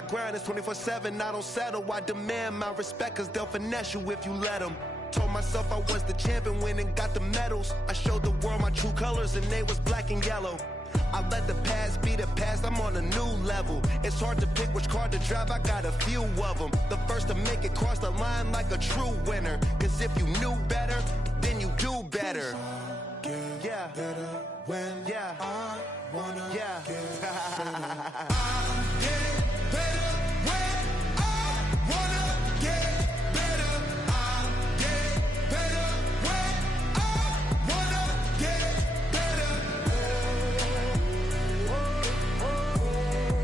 my grind, it's 24/7, I don't settle. I demand my respect, cause they'll finesse you if you let them. Told myself I was the champion, went and got the medals. I showed the world my true colors and they was black and yellow. I let the past be the past, I'm on a new level. It's hard to pick which car to drive, I got a few of them. The first to make it cross the line like a true winner. Cause if you knew better, then you do better. Yeah, better when I wanna get better. I get better when I wanna get better. I get better when I wanna get better.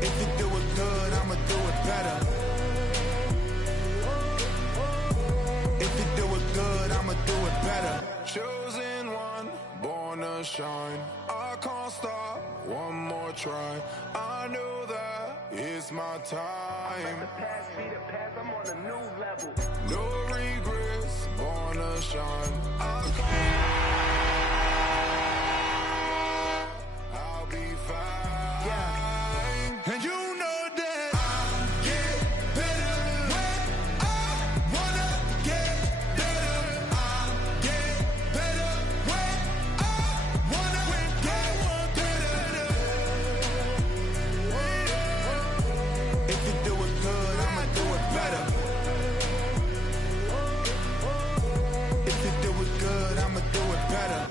If you do it good, I'ma do it better. If you do it good, I'ma do it better. Chosen one, born to shine. I can't stop, one more try. I know that it's my time. Let the past be the past, I'm on a new level. No regrets, born to shine. I'll be fine. Yeah. And you know that I'll get better when I wanna get better. I'll get better when I wanna get better. If you do it good, I'ma do it better. If you do it good, I'ma do it better.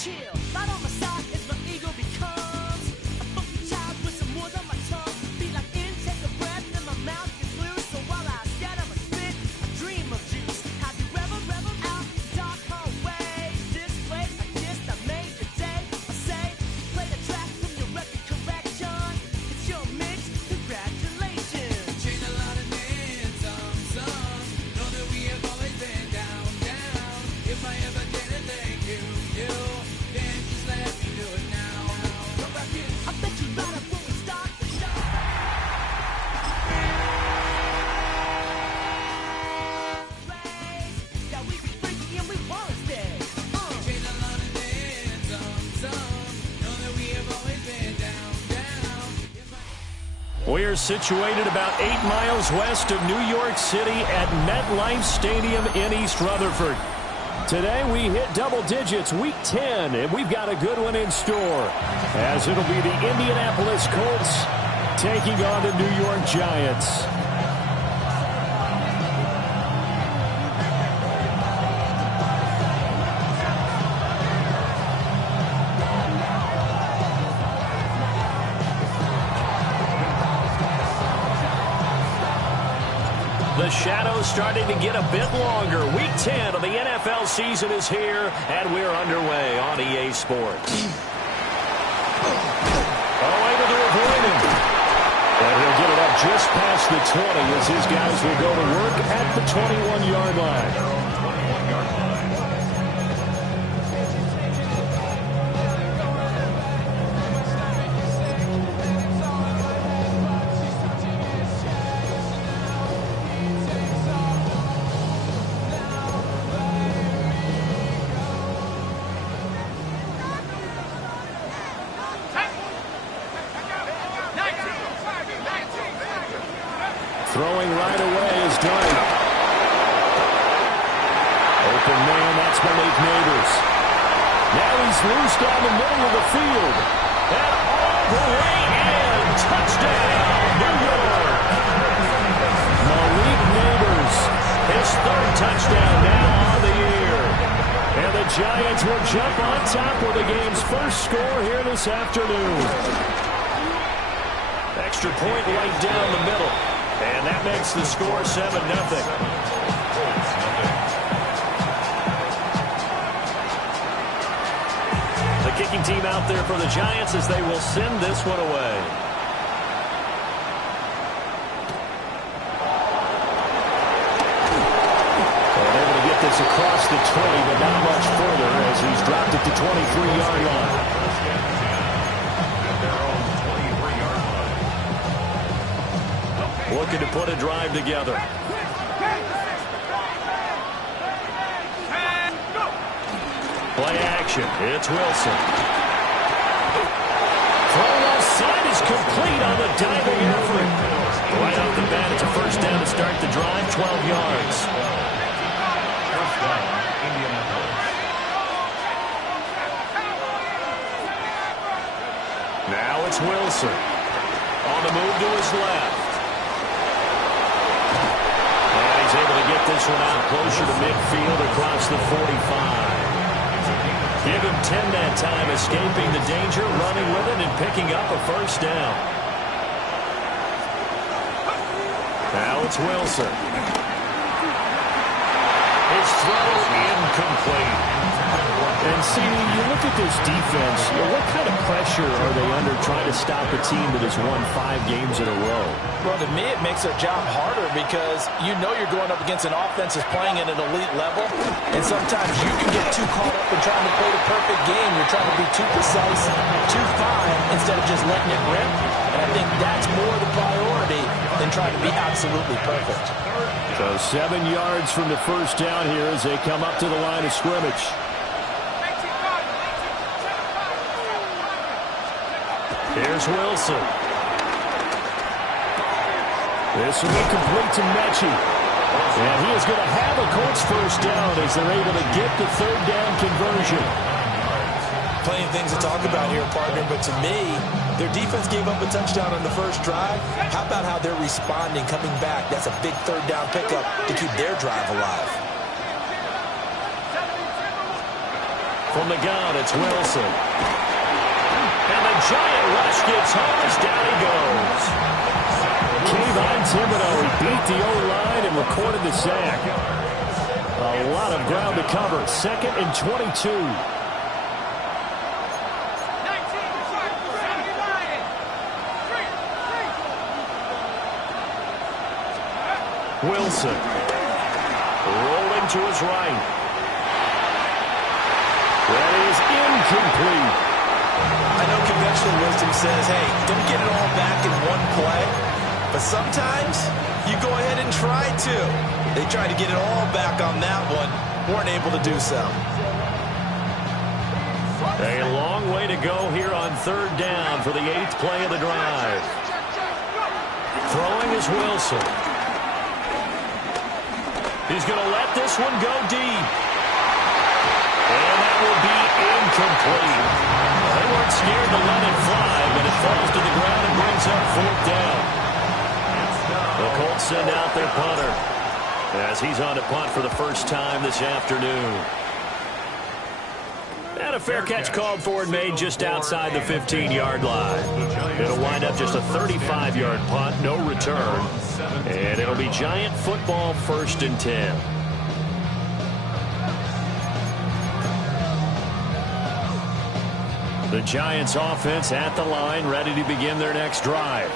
Chill, right on my side as my ego becomes a funky child with some words on my tongue. Feel like intake a breath and my mouth gets loose. So while I scatter my spit, I dream of juice. Have you rebel out the dark hallway? This place I kissed, I made your day. I say, play the track from your record correction. It's your mix, congratulations. Chain a lot of names, some. Know that we have always been down. If I ever didn't thank you, then just let me do it now. Come back in. I bet you right up when we start the show. Yeah, we be freaky and we wanna stay. Chain a lot of names, some. Know that we have always been down. We're situated about 8 miles west of New York City at MetLife Stadium in East Rutherford. Today we hit double digits, week 10, and we've got a good one in store, as it'll be the Indianapolis Colts taking on the New York Giants. The shadow's starting to get a bit longer. Week 10 of the NFL season is here, and we're underway on EA Sports. Able to avoid him. And he'll get it up just past the 20 as his guys will go to work at the 21-yard line. Throwing right away is done. Open man, that's Malik Neighbors. Now he's loose down the middle of the field. And all the way in. Touchdown, New York. Malik Neighbors, his third touchdown now on the year. And the Giants will jump on top with the game's first score here this afternoon. Extra point right down the middle. And that makes the score 7-0. The kicking team out there for the Giants as they will send this one away. And able to get this across the 20, but not much further as he's dropped it to 23-yard line. Looking to put a drive together. Play action. It's Wilson. Throw left side is complete on the diving effort. Right off the bat, it's a first down to start the drive, 12 yards. Now it's Wilson. On the move to his left. And he's able to get this one out closer to midfield across the 45. Give him 10 that time, escaping the danger, running with it, and picking up a first down. Now it's Wilson. His throw incomplete. And see, you look at this defense, what kind of pressure are they under trying to stop a team that has won 5 games in a row? Well, to me, it makes their job harder because you know you're going up against an offense that's playing at an elite level, and sometimes you can get too caught up in trying to play the perfect game. You're trying to be too precise, too fine, instead of just letting it rip. And I think that's more the priority than trying to be absolutely perfect. So 7 yards from the first down here as they come up to the line of scrimmage. Here's Wilson. This will be complete to Mechie. And he is going to have a Colts first down as they're able to get the third down conversion. Plenty of things to talk about here, partner, but to me, their defense gave up a touchdown on the first drive. How about how they're responding, coming back? That's a big third down pickup to keep their drive alive. From the gun, it's Wilson. And the giant rush gets home as down he goes. Kayvon Thibodeau beat the O-line and recorded the sack. A lot of ground to cover. 2nd and 22. Wilson. Rolling to his right. That is incomplete. I know conventional wisdom says, hey, don't get it all back in one play. But sometimes you go ahead and try to. They tried to get it all back on that one. Weren't able to do so. A long way to go here on third down for the 8th play of the drive. Throwing is Wilson. He's going to let this one go deep. And that will be incomplete. They weren't scared to let it fly, but it falls to the ground and brings up 4th down. The Colts send out their punter as he's on to punt for the first time this afternoon. And a fair catch called for and made just outside the 15-yard line. It'll wind up just a 35-yard punt, no return. And it'll be Giant football 1st and 10. The Giants offense at the line, ready to begin their next drive.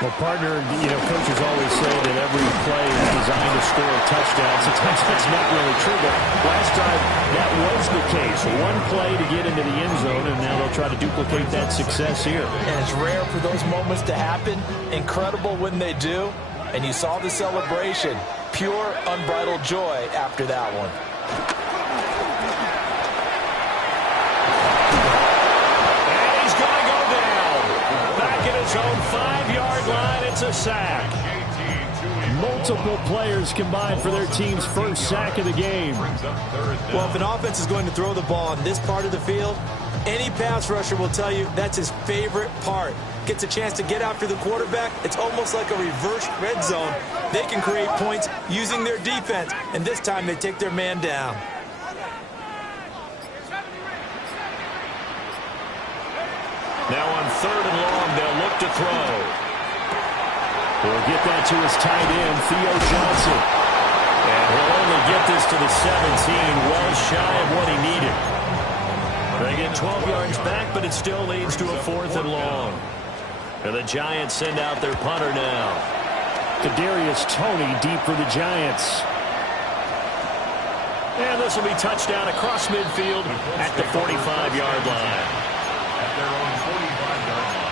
Well, partner, coaches always say that every play is designed to score a touchdown. Sometimes that's not really true, but last time that was the case. One play to get into the end zone, and now they'll try to duplicate that success here. And it's rare for those moments to happen. Incredible when they do. And you saw the celebration. Pure, unbridled joy after that one. His own 5-yard line, it's a sack. Multiple players combined for their team's first sack of the game. Well, if an offense is going to throw the ball on this part of the field, any pass rusher will tell you that's his favorite part. Gets a chance to get after the quarterback. It's almost like a reverse red zone. They can create points using their defense, and this time they take their man down. Now on 3rd and long, they'll look to throw. We'll get that to his tight end, Theo Johnson. And he'll only get this to the 17, well shy of what he needed. They get 12 yards back, but it still leads to a 4th and long. And the Giants send out their punter now. Kadarius Toney deep for the Giants. And this will be touchdown across midfield at the 45-yard line. At their own 45-yard line.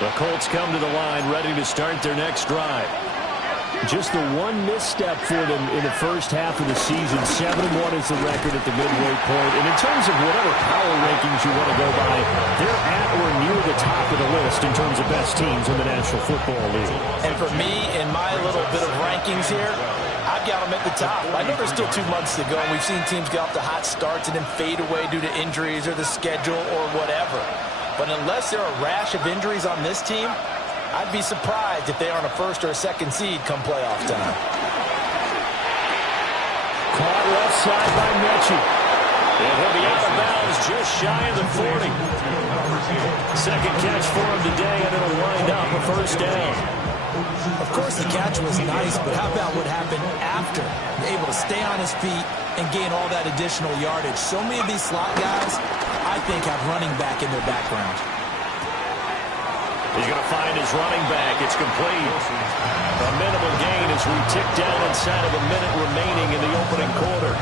The Colts come to the line ready to start their next drive. Just the one misstep for them in the first half of the season. 7-1 is the record at the midway point. And in terms of whatever power rankings you want to go by, they're at or near the top of the list in terms of best teams in the National Football League. And for me, in my little bit of rankings here, I've got them at the top. I know there's still 2 months to go, and we've seen teams get off to hot starts and then fade away due to injuries or the schedule or whatever. But unless there are a rash of injuries on this team, I'd be surprised if they aren't a first or a second seed come playoff time. Caught left side by Mechie. And he'll be out of bounds just shy of the 40. Second catch for him today, and it'll wind up a first down. Of course, the catch was nice, but how about what happened after? Able to stay on his feet and gain all that additional yardage. So many of these slot guys, I think, have running back in their background. He's going to find his running back. It's complete. A minimal gain as we tick down inside of a minute remaining in the opening quarter.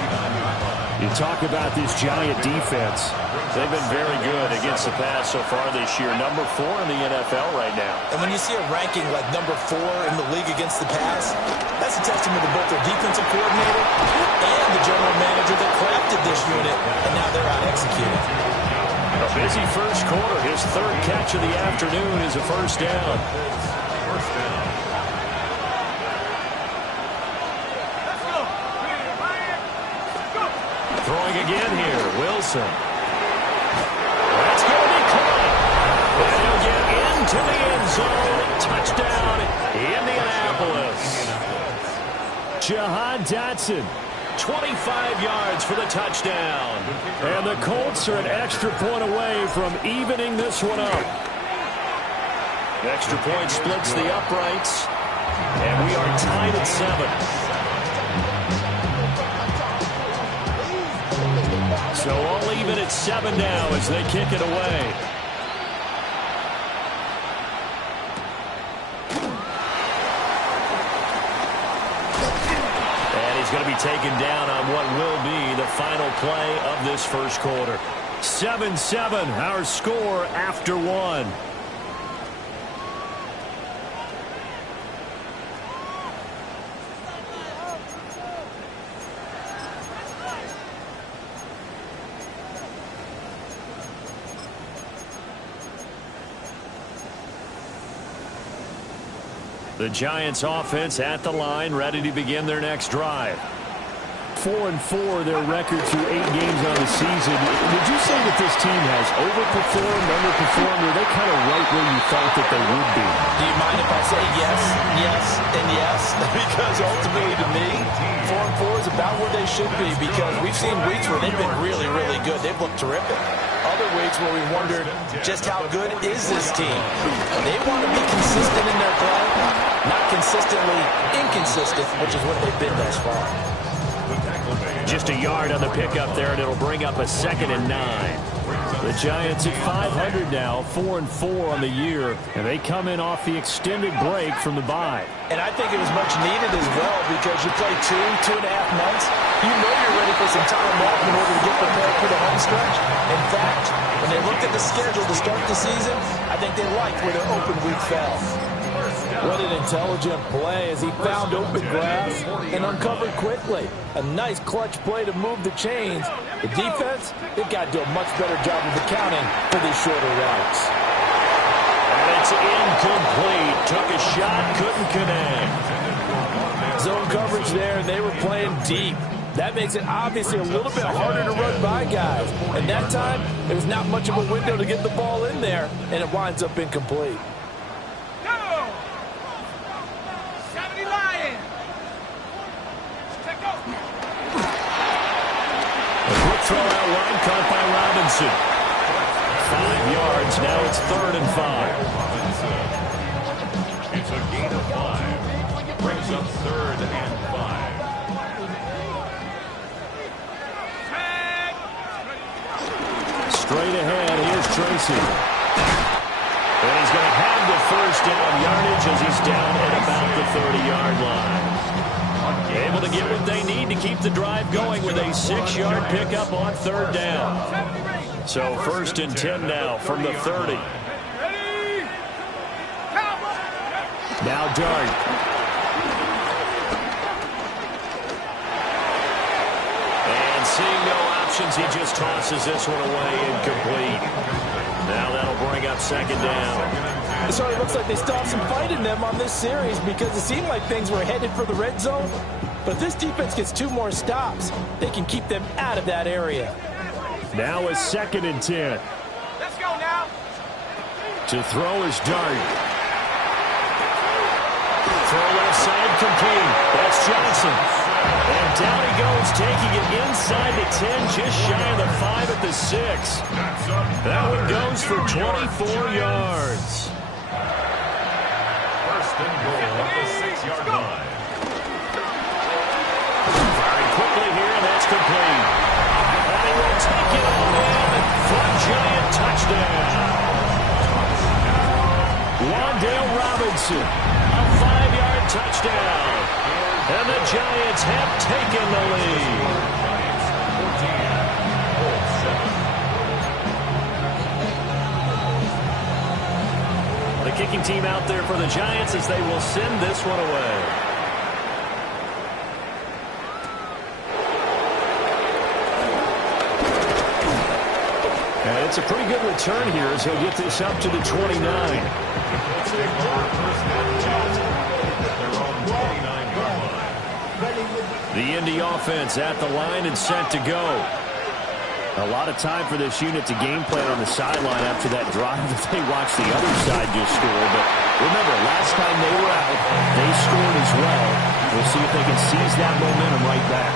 You talk about this Giant defense. They've been very good against the pass so far this year. Number 4 in the NFL right now. And when you see a ranking like number 4 in the league against the pass, that's a testament to both their defensive coordinator and the general manager that crafted this unit, and now they're out executing. A busy first quarter. His third catch of the afternoon is a first down. Throwing again here, Wilson. That's going to be caught. And he'll get into the end zone. Touchdown, Indianapolis. Jahan Dotson. 25 yards for the touchdown. And the Colts are an extra point away from evening this one up. Extra point splits the uprights. And we are tied at 7. So all even at 7 now as they kick it away. He's going to be taken down on what will be the final play of this first quarter. 7-7, our score after 1. The Giants offense at the line, ready to begin their next drive. 4-4, their record through 8 games on the season. Would you say that this team has overperformed, underperformed, or are they kind of right where you thought that they would be? Do you mind if I say yes, yes, and yes? Because ultimately to me, 4-4 is about where they should be, because we've seen weeks where they've been really, really good. They've looked terrific. Other weeks where we wondered just how good is this team. They want to be consistent in their play, not consistently inconsistent, which is what they've been thus far. Just a yard on the pickup there, and it'll bring up a 2nd and 9. The Giants at 500 now, 4-4 on the year, and they come in off the extended break from the bye. And I think it was much needed as well, because you play 2.5 months. You know you're ready for some time off in order to get prepared for the home stretch. In fact, when they looked at the schedule to start the season, I think they liked where their open week fell. What an intelligent play as he found open grass and uncovered quickly. A nice clutch play to move the chains. The defense, they've got to do a much better job of accounting for these shorter routes. And it's incomplete. Took a shot, couldn't connect. Zone coverage there, and they were playing deep. That makes it obviously a little bit harder to run by guys. And that time, there was not much of a window to get the ball in there, and it winds up incomplete. Throw out wide, caught by Robinson. 5 yards, now it's 3rd and 5. It's a gain of 5. Brings up 3rd and 5. Straight ahead, here's Tracy. And he's going to have the first down yardage as he's down at about the 30-yard line. Able to get what they need to keep the drive going with a 6-yard pickup on 3rd down. So 1st and 10 now from the 30. Now Dart. options. He just tosses this one away incomplete. Now that'll bring up second down. It sort of looks like they still have some fight in them on this series because it seemed like things were headed for the red zone. But if this defense gets 2 more stops, they can keep them out of that area. Now a 2nd and 10. Let's go now. To throw is Dart. Throw left side complete. That's Johnson. And down he goes, taking it inside the 10, just shy of the 5 at the 6. That one goes for 24 yards. First and goal at the 6-yard line. Firing quickly here, and that's complete. And he will take it all in for a Giant touchdown. Wan'Dale Robinson, a 5-yard touchdown. And the Giants have taken the lead. The kicking team out there for the Giants as they will send this one away. And it's a pretty good return here as he'll get this up to the 29. The Indy offense at the line and set to go. A lot of time for this unit to game plan on the sideline after that drive that they watched the other side just score. But remember, last time they were out, they scored as well. We'll see if they can seize that momentum right back.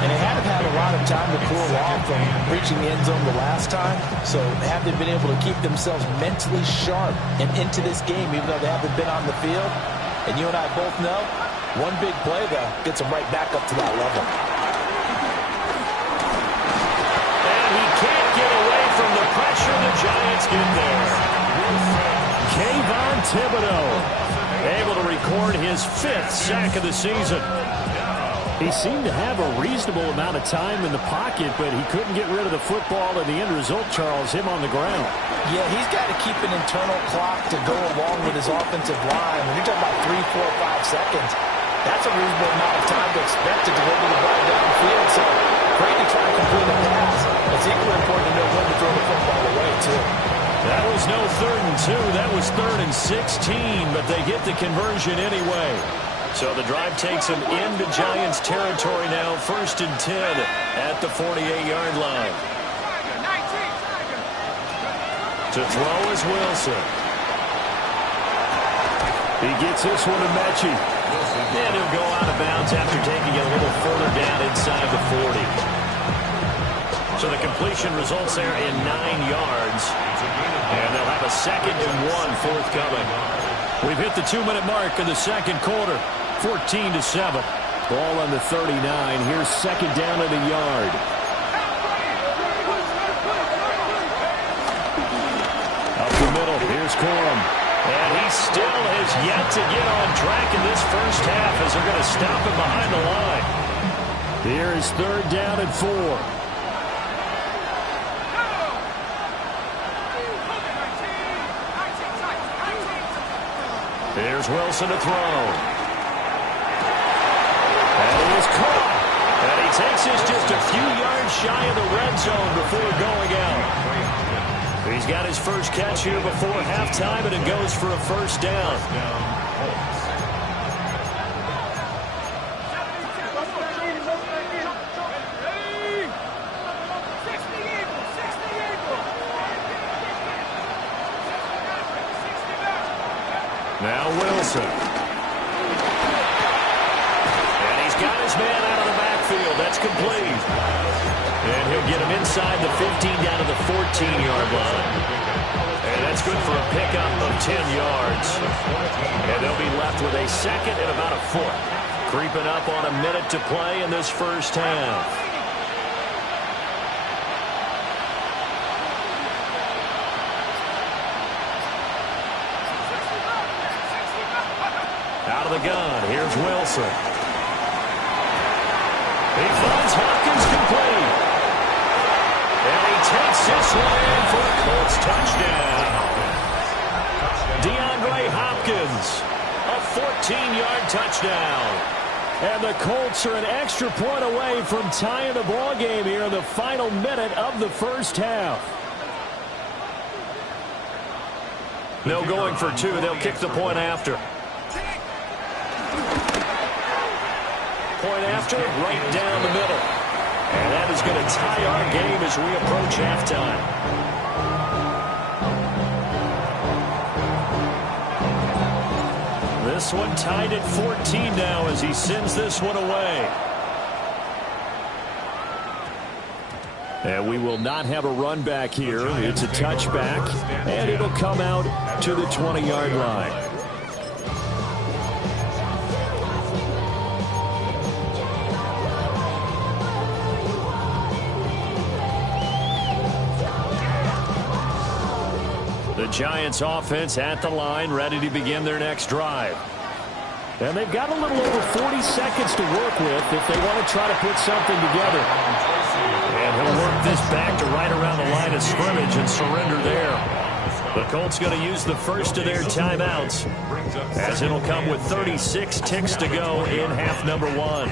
And they haven't had a lot of time to cool off from reaching the end zone the last time. So have they been able to keep themselves mentally sharp and into this game, even though they haven't been on the field? And you and I both know, one big play, though, gets them right back up to that level. And he can't get away from the pressure. The Giants get there. Kayvon Thibodeau able to record his 5th sack of the season. He seemed to have a reasonable amount of time in the pocket, but he couldn't get rid of the football, and the end result, Charles, him on the ground. Yeah, he's got to keep an internal clock to go along with his offensive line. When you're talking about 3, 4, 5 seconds, that's a reasonable amount of time to expect to deliver the ball downfield. So great to try to complete a pass. It's equally important to know when to throw the football away, too. That was no 3rd and 2. That was 3rd and 16, but they get the conversion anyway. So the drive takes them into Giants territory now, 1st and 10 at the 48-yard line. To throw is Wilson. He gets this one to Mechie. And he'll go out of bounds after taking it a little further down inside the 40. So the completion results there in 9 yards. And they'll have a 2nd and 1 forthcoming. We've hit the 2-minute mark in the second quarter. 14-7. Ball on the 39. Here's 2nd down at a yard. Up the middle. Here's Corum. And he still has yet to get on track in this first half as they're going to stop him behind the line. Here is 3rd down and 4. Here's Wilson to throw. And he is caught. And he takes this just a few yards shy of the red zone before going out. He's got his first catch here before halftime, and it goes for a 1st down. Now Wilson. And he's got his man out of the backfield. That's complete. And he'll get him inside the 15 down to the 14-yard line. And that's good for a pickup of 10 yards. And they'll be left with a 2nd and about a 4th. Creeping up on a minute to play in this first half. Out of the gun, here's Wilson. He finds Hopkins complete. And he takes this one in for a Colts touchdown. DeAndre Hopkins, a 14-yard touchdown. And the Colts are an extra point away from tying the ball game here in the final minute of the first half. No going for two. They'll kick the point after. Point after, right down the middle. And that is going to tie our game as we approach halftime. This one tied at 14 now as he sends this one away. And we will not have a run back here. It's a touchback, and it'll come out to the 20-yard line. The Giants offense at the line, ready to begin their next drive. And they've got a little over 40 seconds to work with if they want to try to put something together. And he'll work this back to right around the line of scrimmage and surrender there. The Colts going to use the first of their timeouts, as it'll come with 36 ticks to go in half number one.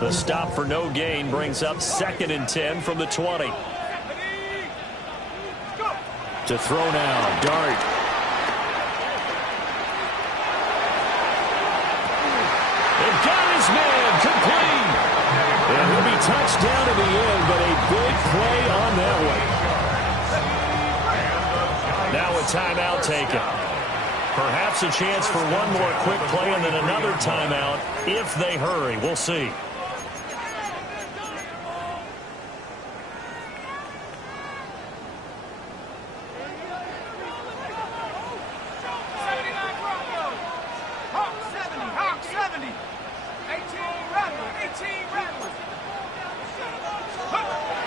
The stop for no gain brings up 2nd and 10 from the 20. To throw now, Dart. They've got his man, complete. And he'll be touched down in the end, but a big play on that one. Now a timeout taken. Perhaps a chance for one more quick play and then another timeout if they hurry. We'll see.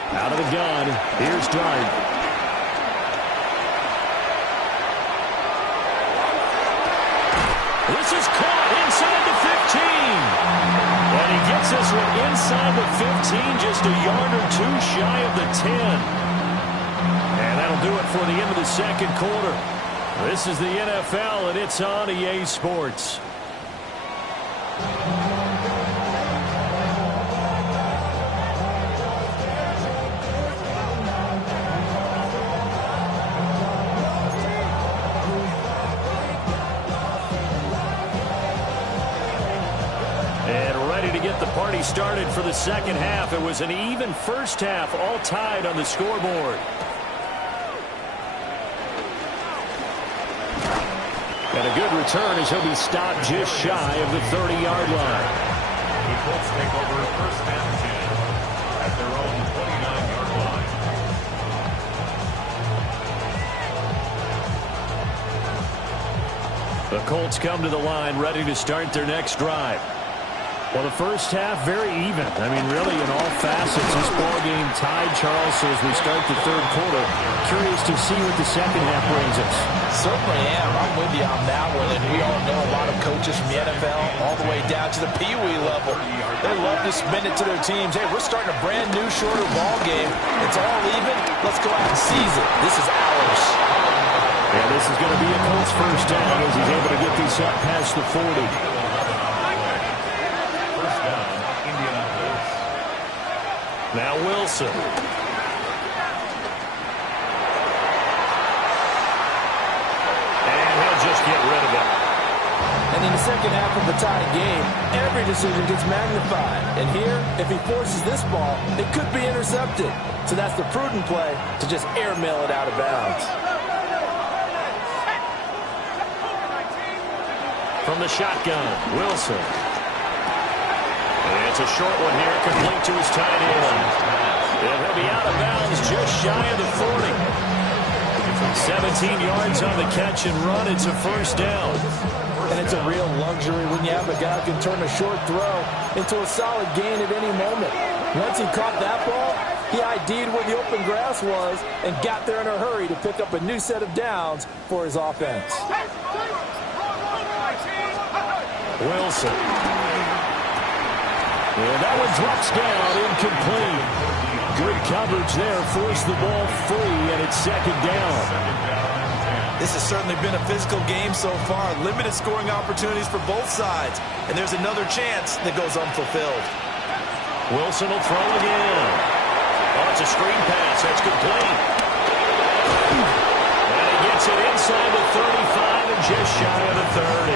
Out of the gun, here's Dart. This is caught inside the 15. And he gets this one inside the 15, just a yard or two shy of the 10. And that'll do it for the end of the second quarter. This is the NFL, and it's on EA Sports. To get the party started for the second half. It was an even first half, all tied on the scoreboard. And a good return as he'll be stopped just shy of the 30-yard line. The Colts take over first and 10 at their own 29-yard line. The Colts come to the line ready to start their next drive. Well, the first half, very even. I mean, really, in all facets, this ball game tied, Charles. So as we start the third quarter, curious to see what the second half brings us. Certainly am. I'm with you on that one. And we all know a lot of coaches from the NFL all the way down to the Pee-wee level. They love to spin it to their teams. Hey, we're starting a brand new, shorter ball game. It's all even. Let's go out and seize it. This is ours. And this is going to be a Colts first down as he's able to get these up past the 40. Now Wilson. And he'll just get rid of it. And in the second half of the tied game, every decision gets magnified. And here, if he forces this ball, it could be intercepted. So that's the prudent play to just airmail it out of bounds. From the shotgun, Wilson. It's a short one here, complete to his tight end. And he'll be out of bounds just shy of the 40. 17 yards on the catch and run. It's a first down. And it's a real luxury when you have a guy who can turn a short throw into a solid gain at any moment. Once he caught that ball, he ID'd where the open grass was and got there in a hurry to pick up a new set of downs for his offense. Wilson. And that one drops down, incomplete. Good coverage there. Forced the ball free, and it's second down. This has certainly been a physical game so far. Limited scoring opportunities for both sides. And there's another chance that goes unfulfilled. Wilson will throw again. Oh, it's a screen pass. That's complete. And he gets it inside the 35 and just shy of the 30.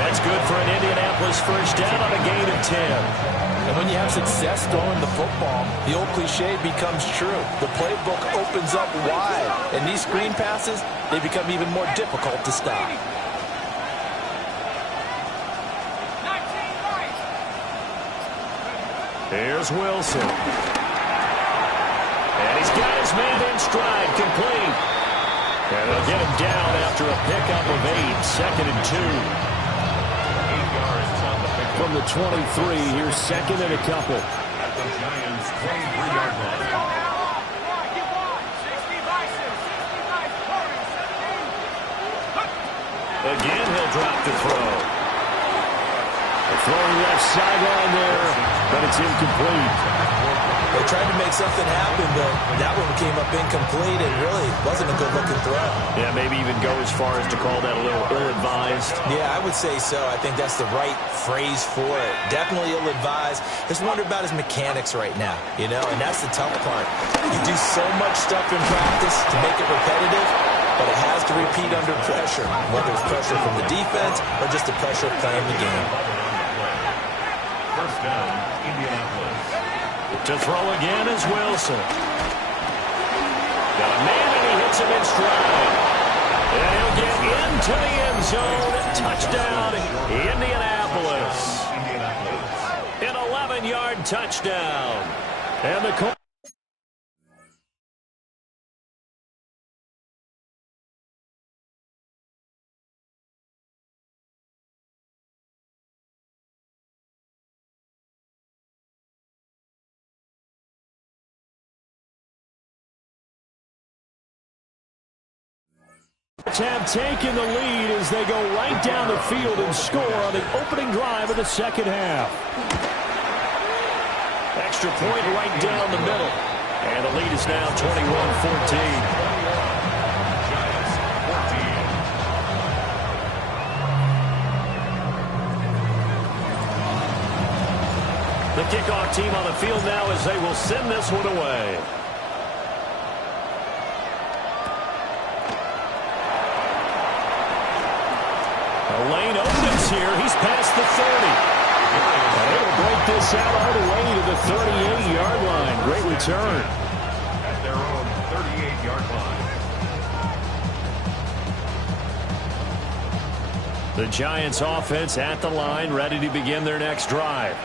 That's good for an Indianapolis first down on a gain of 10. And when you have success throwing the football, the old cliche becomes true. The playbook opens up wide. And these screen passes, they become even more difficult to stop. Here's Wilson. And he's got his man in stride, complete. And they'll get him down after a pickup of 8, second and 2. From the 23, here's second and a couple. At the Giants' 23-yard line. Again, he'll drop the throw. Throwing left sideline there, but it's incomplete. They tried to make something happen, but that one came up incomplete and really wasn't a good-looking throw. Yeah, maybe even go as far as to call that a little ill-advised. Yeah, I would say so. I think that's the right phrase for it. Definitely ill-advised. Just wonder about his mechanics right now, you know, and that's the tough part. You do so much stuff in practice to make it repetitive, but it has to repeat under pressure, whether it's pressure from the defense or just the pressure of playing the game. First down, Indianapolis. To throw again is Wilson. Got a man and he hits him in stride. And he'll get into the end zone. Touchdown, Indianapolis. An 11-yard touchdown. And the have taken the lead as they go right down the field and score on the opening drive of the second half. Extra point right down the middle. And the lead is now 21-14. Giants, 14. The kickoff team on the field now as they will send this one away. Lane opens here. He's past the 30. And able to break this out all the way to the 38-yard line. Great return. At their own 38-yard line. The Giants offense at the line, ready to begin their next drive.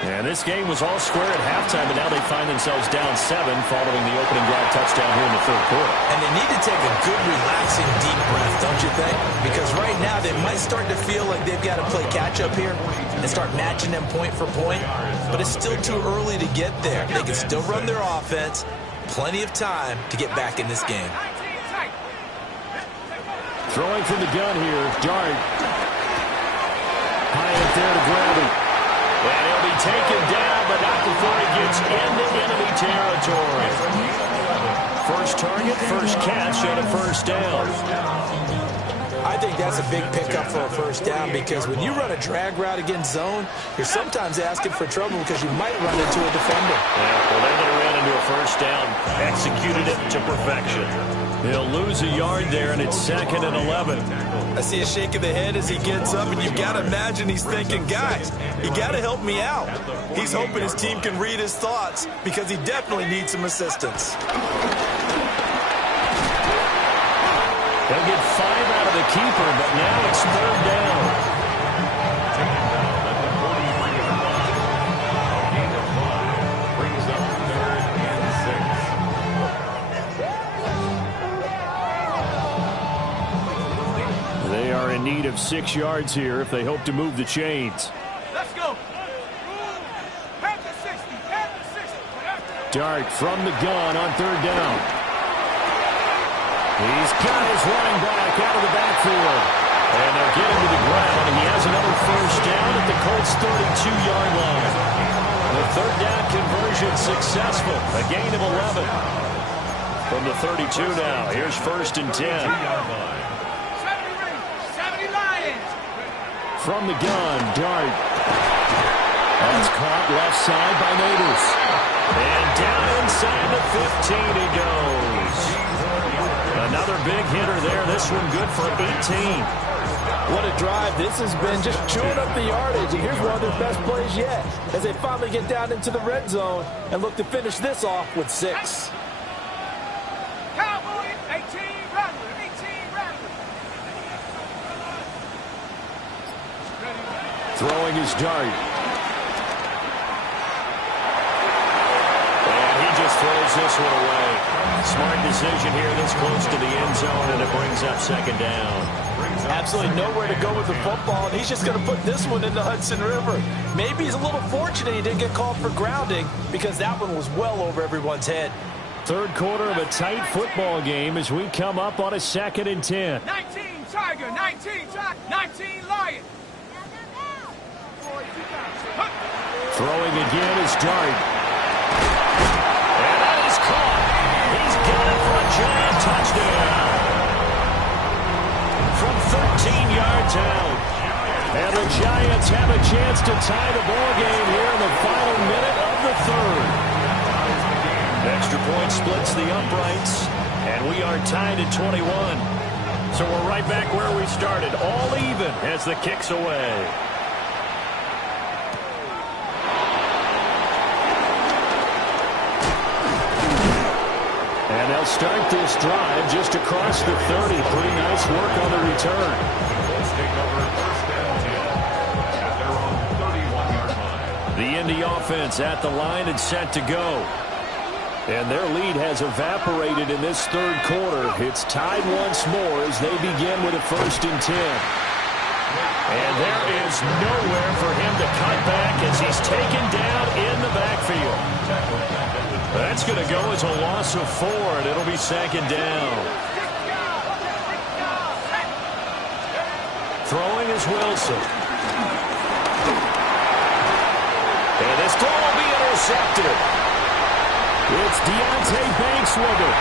And this game was all square at halftime, but now they find themselves down 7 following the opening drive touchdown here in the third quarter. And they need to take a good, relaxing, deep breath, don't you think? Because right now they might start to feel like they've got to play catch-up here and start matching them point for point. But it's still too early to get there. They can still run their offense. Plenty of time to get back in this game. Throwing from the gun here, Dart. High up there to grab him. And he'll be taken down, but not before he gets into enemy territory. First target, first catch, and a first down. I think that's a big pickup for a first down because when you run a drag route against zone, you're sometimes asking for trouble because you might run into a defender. Yeah, well, then they ran into a first down, executed it to perfection. They'll lose a yard there, and it's second and 11. I see a shake of the head as he gets up, and you've got to imagine he's thinking, guys, you got to help me out. He's hoping his team can read his thoughts because he definitely needs some assistance. They'll get 5 out of the keeper, but now it's third down. Taken down at the 43-yard line. A gain of 5 brings up third and 6. They are in need of 6 yards here if they hope to move the chains. Let's go. Head to 60. Head to 60. Dart from the gun on third down. He's got his running back out of the backfield. And they'll get him to the ground, and he has another first down at the Colts' 32-yard line. The third down conversion successful. A gain of 11. From the 32 now. Here's 1st and 10. 70 Lions. From the gun, Dart. That's caught left side by Neighbors. And down inside the 15 he goes. Another big hitter there. This one good for 18. What a drive. This has been just chewing up the yardage. And here's one of their best plays yet as they finally get down into the red zone and look to finish this off with 6. Cowboys, 18 Rattler, 18 Rattler. Throwing his Dart. And he just throws this one away. Smart decision here this close to the end zone, and it brings up 2nd down. Absolutely nowhere to go with the football, and he's just going to put this one in the Hudson River. Maybe he's a little fortunate he didn't get called for grounding because that one was well over everyone's head. 3rd quarter of a tight football game as we come up on a 2nd and 10. 19 Tiger, 19 Lion. Throwing again is Dart. And that is caught. He's got it for a Giant touchdown. From 13 yards out. And the Giants have a chance to tie the ball game here in the final minute of the 3rd. Extra point splits the uprights, and we are tied at 21. So we're right back where we started, all even as the kick's away. And they'll start this drive just across the 30. Pretty nice work on the return. Let's take over 1st and 10 at their own 31-yard line. The Indy offense at the line and set to go. And their lead has evaporated in this 3rd quarter. It's tied once more as they begin with a 1st and 10. And there is nowhere for him to cut back as he's taken down in the backfield. That's going to go as a loss of 4, and it'll be 2nd down. Throwing is Wilson. And this throw will be intercepted. It's Deontay Banks with it.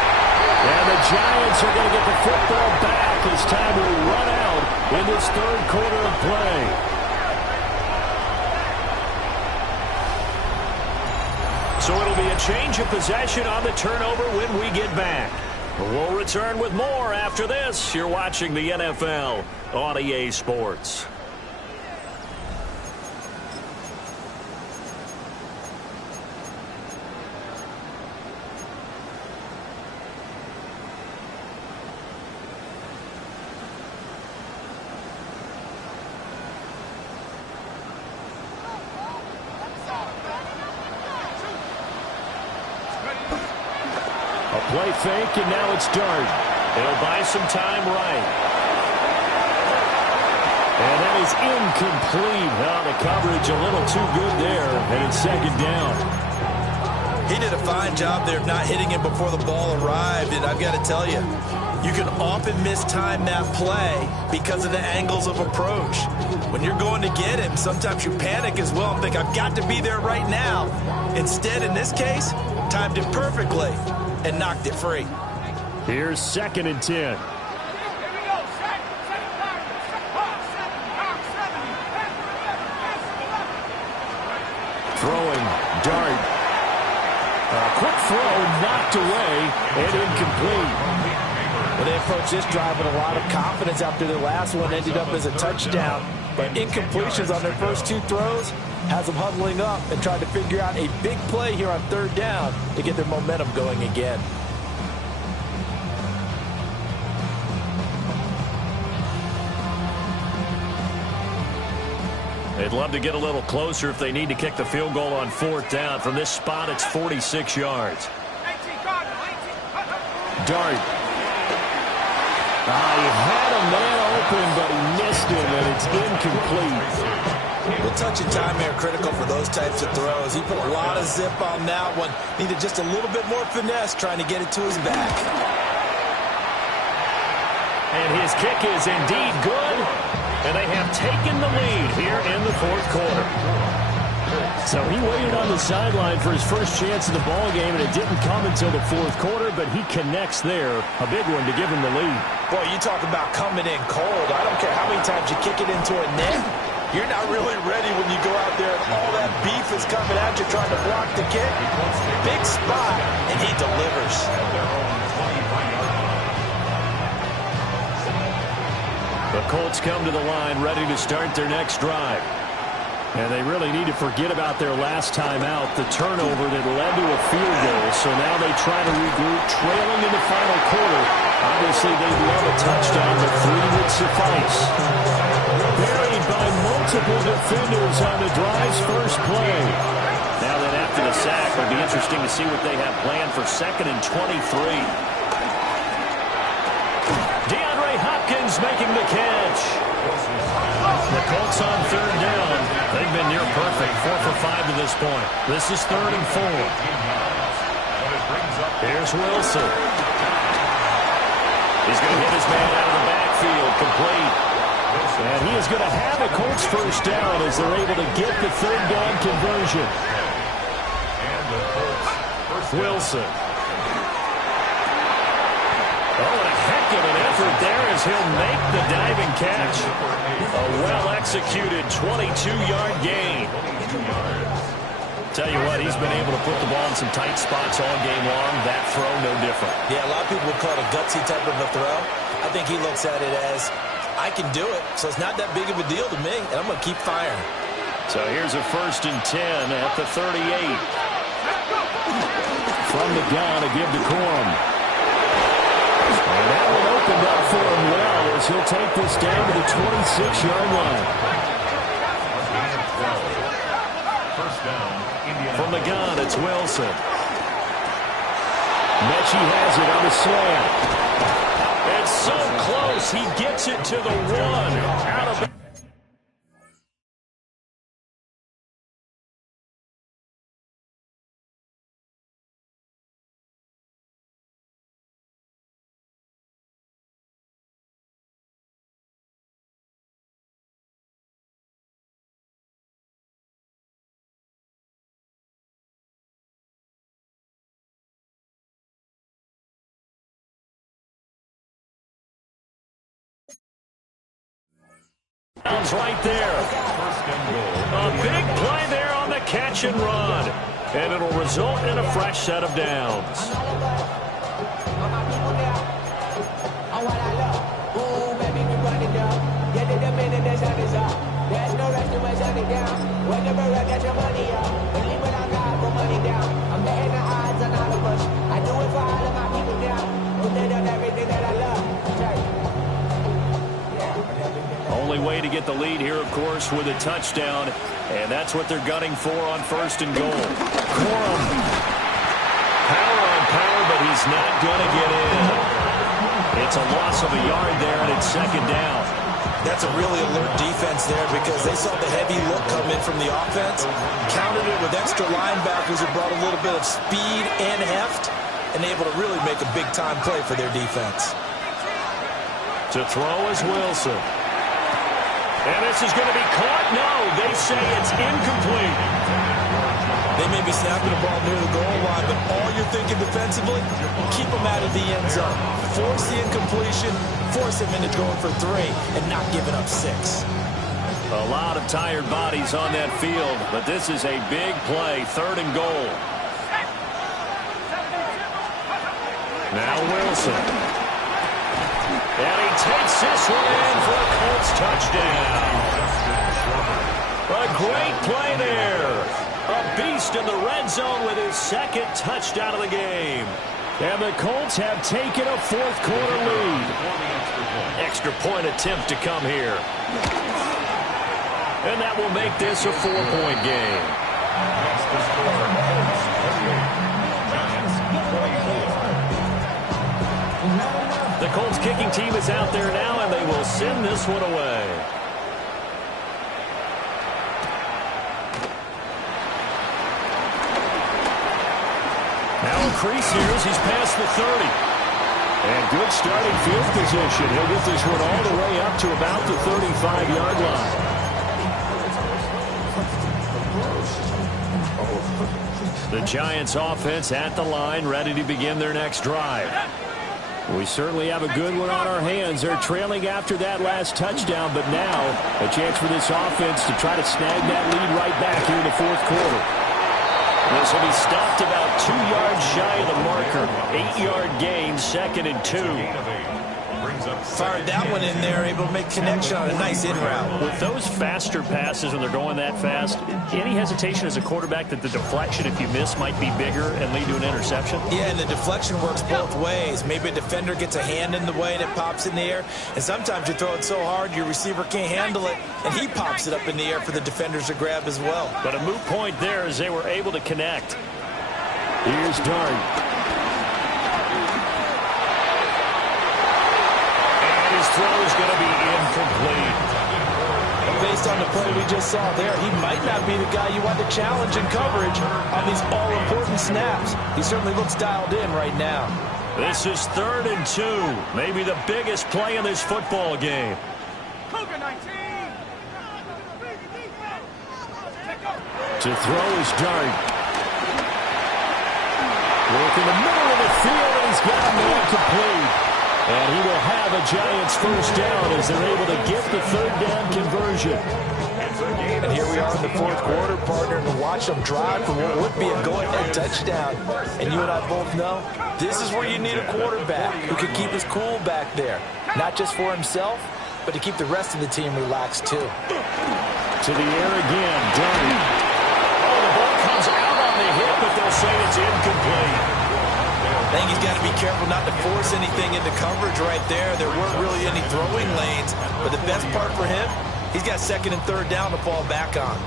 And the Giants are going to get the football back as time will run out in this 3rd quarter of play. So it'll be a change of possession on the turnover when we get back. We'll return with more after this. You're watching the NFL on EA Sports. Play fake, and now it's Dart. It'll buy some time right. And that is incomplete. Now the coverage a little too good there, and it's 2nd down. He did a fine job there of not hitting him before the ball arrived, and I've got to tell you, you can often mistime that play because of the angles of approach. When you're going to get him, sometimes you panic as well and think, I've got to be there right now. Instead, in this case, timed it perfectly and knocked it free. Here's 2nd and 10. Throwing, Dart. A quick throw, knocked away, and incomplete. Well, they approached this drive with a lot of confidence after their last one ended up as a touchdown. But incompletions on their first 2 throws has them huddling up and trying to figure out a big play here on 3rd down to get their momentum going again. They'd love to get a little closer if they need to kick the field goal on 4th down. From this spot, it's 46 yards. Dart. He had a man open, but he missed him, and it's incomplete. Well, touch and time here critical for those types of throws. He put a lot of zip on that one. Needed just a little bit more finesse trying to get it to his back. And his kick is indeed good. And they have taken the lead here in the 4th quarter. So he waited on the sideline for his first chance in the ball game, and it didn't come until the fourth quarter, but he connects there. A big one to give him the lead. Boy, you talk about coming in cold. I don't care how many times you kick it into a net. You're not really ready when you go out there and all that beef is coming at you trying to block the kick. Big spot, and he delivers. The Colts come to the line ready to start their next drive. And they really need to forget about their last time out, the turnover that led to a field goal. So now they try to regroup, trailing in the final quarter. Obviously, they'd love a touchdown, but 3 would suffice. Buried by multiple defenders on the drive's first play. Now then, after the sack, it'll be interesting to see what they have planned for 2nd and 23. DeAndre Hopkins making the catch. The Colts on 3rd down. They've been near perfect, 4 for 5 to this point. This is 3rd and 4. Here's Wilson. He's going to hit his man out of the backfield, complete. And he is going to have a Colts first down as they're able to get the 3rd down conversion. Wilson. Oh, and a heck of an effort there as he'll make the diving catch. A well-executed 22-yard gain. Tell you what, he's been able to put the ball in some tight spots all game long. That throw, no different. Yeah, a lot of people would call it a gutsy type of a throw. I think he looks at it as, I can do it, so it's not that big of a deal to me, and I'm going to keep firing. So here's a 1st and 10 at the 38. From the gun, a give to Corum. And that one opened up for him well as he'll take this down to the 26-yard line. From the gun, it's Wilson. Mechie has it on the slant. It's so close, he gets it to the 1. Out of right there. A big play there on the catch and run. And it'll result in a fresh set of downs. Only way to get the lead here, of course, with a touchdown. And that's what they're gunning for on 1st and goal. Corum. Power on power, but he's not going to get in. It's a loss of a yard there, and it's 2nd down. That's a really alert defense there because they saw the heavy look come in from the offense, countered it with extra linebackers who brought a little bit of speed and heft, and able to really make a big-time play for their defense. To throw is Wilson. And this is going to be caught. No, they say it's incomplete. They may be snapping the ball near the goal line, but all you're thinking defensively, keep them out of the end zone. Force the incompletion, force him into going for 3, and not giving up 6. A lot of tired bodies on that field, but this is a big play, 3rd and goal. Now Wilson. And he takes this one in for a Colts touchdown. A great play there. A beast in the red zone with his 2nd touchdown of the game. And the Colts have taken a 4th quarter lead. Extra point attempt to come here. And that will make this a 4-point game. The Colts kicking team is out there now, and they will send this one away. Now a crease here as he's past the 30. And good starting field position. He'll get this one all the way up to about the 35-yard line. The Giants offense at the line, ready to begin their next drive. We certainly have a good one on our hands. They're trailing after that last touchdown, but now a chance for this offense to try to snag that lead right back here in the fourth quarter. This will be stopped about 2 yards shy of the marker. 8-yard gain, 2nd and 2. Fired that one in there, able to make connection on a nice in route. With those faster passes when they're going that fast, any hesitation as a quarterback that the deflection, if you miss, might be bigger and lead to an interception? Yeah, and the deflection works both ways. Maybe a defender gets a hand in the way and it pops in the air. And sometimes you throw it so hard your receiver can't handle it, and he pops it up in the air for the defenders to grab as well. But a moot point there as they were able to connect. Here's Dart. His throw is going to be incomplete. Based on the play we just saw there, he might not be the guy you want to challenge in coverage on these all-important snaps. He certainly looks dialed in right now. This is 3rd and 2. Maybe the biggest play in this football game. To throw is Dart. Work in the middle of the field, and he's got a man complete. And he will have a Giants first down as they're able to get the 3rd down conversion. And here we are in the fourth quarter, partner, and watch them drive for what would be a go-ahead touchdown. And you and I both know this is where you need a quarterback who can keep his cool back there. Not just for himself, but to keep the rest of the team relaxed too. To the air again, Dunn. Oh, the ball comes out on the hip, but they'll say it's incomplete. I think he's got to be careful not to force anything into coverage right there. There weren't really any throwing lanes. But the best part for him, he's got 2nd and 3rd down to fall back on.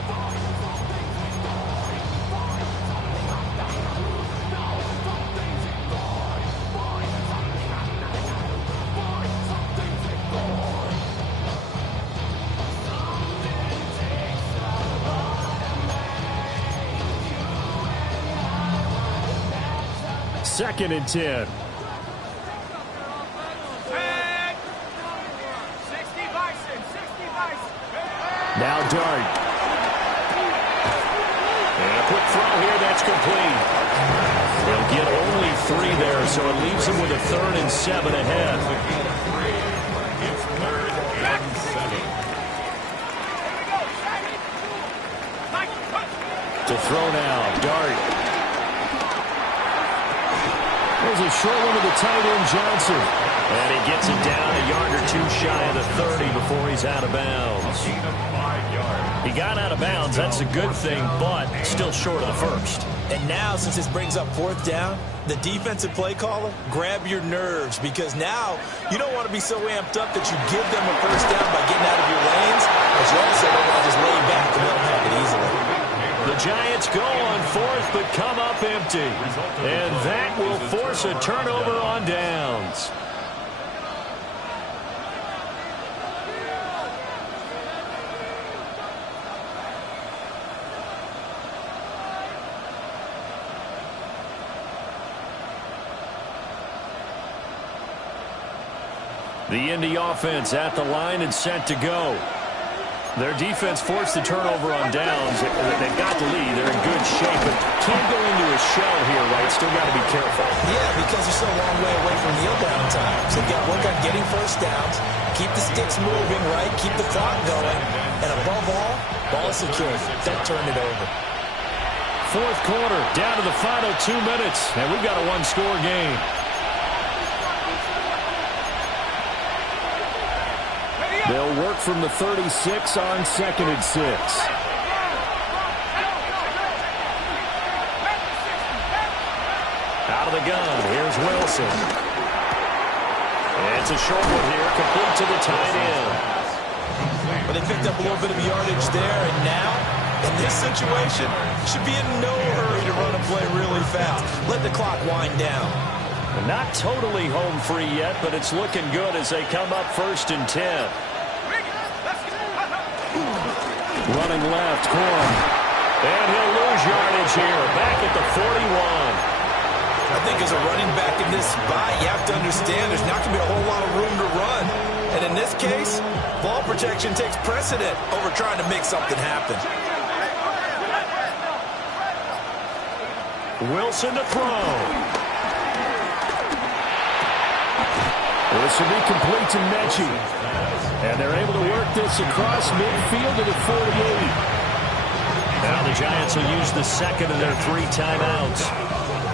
Second and 10. Now Dart. And a quick throw here, that's complete. They'll get only 3 there, so it leaves them with a 3rd and 7 ahead. It's 3rd and 7. To throw now, Dart. There's a short one to the tight end, Johnson. And he gets it down a yard or 2 shy of the 30 before he's out of bounds. He got out of bounds. That's a good thing, but still short of the first. And now, since this brings up 4th down, the defensive play caller, grab your nerves, because now you don't want to be so amped up that you give them a first down by getting out of your lanes, but you also don't want to just lay back and let them have it easily. The Giants go on 4th, but come up empty. And that will force a turnover on downs. The Indy offense at the line and set to go. Their defense forced the turnover on downs. They've got the lead. They're in good shape, but can't go into a shell here, right? Still got to be careful. Yeah, because they're so a long way away from kneel down times. They've got to work on getting first downs, keep the sticks moving, right? Keep the clock going. And above all, ball secure. Don't turn it over. Fourth quarter, down to the final 2 minutes, and we've got a one-score game. They'll work from the 36 on 2nd and 6. Out of the gun, here's Wilson. It's a short one here, complete to the tight end. But they picked up a little bit of yardage there, and now, in this situation, should be in no hurry to run a play really fast. Let the clock wind down. Not totally home free yet, but it's looking good as they come up 1st and 10. Running left, Corn. And he'll lose yardage here, back at the 41. I think as a running back in this spot, you have to understand there's not going to be a whole lot of room to run. And in this case, ball protection takes precedent over trying to make something happen. Wilson to throw. This will be complete to Mechie. And they're able to work this across midfield to the 48. Now the Giants will use the second of their 3 timeouts,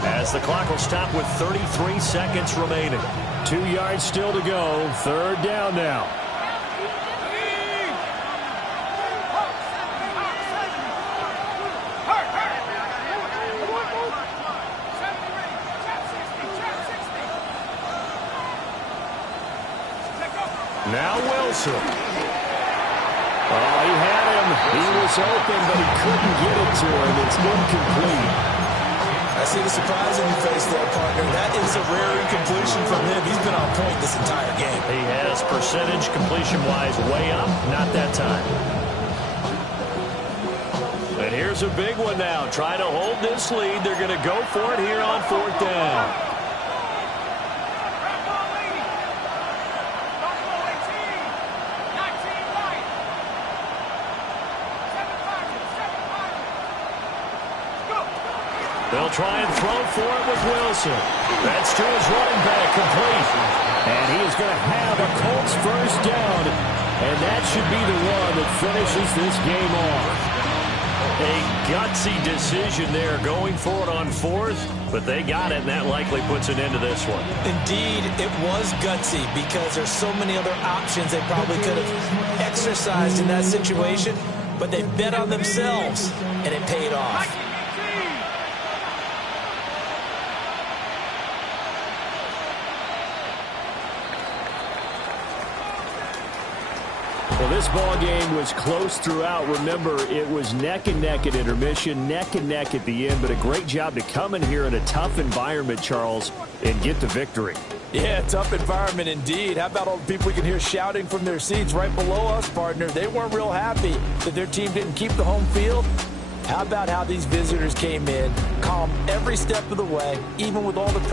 as the clock will stop with 33 seconds remaining. 2 yards still to go. 3rd down now. Now Wilson. Oh, he had him. He was open, but he couldn't get it to him. It's incomplete. I see the surprise in your face there, partner. That is a rare incompletion from him. He's been on point this entire game. He has percentage completion-wise way up. Not that time. And here's a big one now. Trying to hold this lead. They're going to go for it here on 4th down. They'll try and throw for it with Wilson. That's to his running back, complete. And he is going to have a Colts 1st down. And that should be the one that finishes this game off. A gutsy decision there, going for it on 4th. But they got it, and that likely puts an end to this one. Indeed, it was gutsy because there's so many other options they probably could have exercised in that situation. But they bet on themselves, and it paid off. Well, this ball game was close throughout. Remember, it was neck and neck at intermission, neck and neck at the end, but a great job to come in here in a tough environment, Charles, and get the victory. Yeah, tough environment indeed. How about all the people we can hear shouting from their seats right below us, partner? They weren't real happy that their team didn't keep the home field. How about how these visitors came in, calm every step of the way, even with all the pressure?